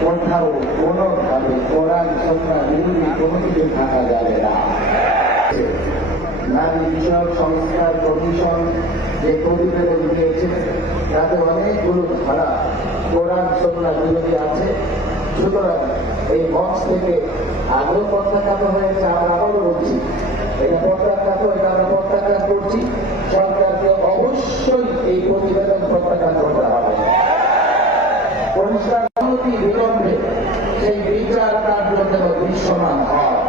কোথাও কোনোভাবে কোরআন সন্না বিরোধী কোনো কিছু থাকা যাবে না নারী বিষয়ক সংস্কার কমিশন যে প্রতিবেদন দিয়েছে তাতে অনেকগুলো ধারা কোরআন সন্না বিরোধী আছে সুতরাং এই বক্স থেকে আগেও প্রত্যাখ্যাত হয়েছে আমরা আবারও বলছি এটা প্রত্যাখ্যাত এটা আমরা প্রত্যাখ্যান করছি সরকারকে অবশ্যই এই প্রতিবেদন প্রত্যাখ্যান করতে হবে পরিষ্কার হৃদয় প্রাণ দৃশ্যমান হয়।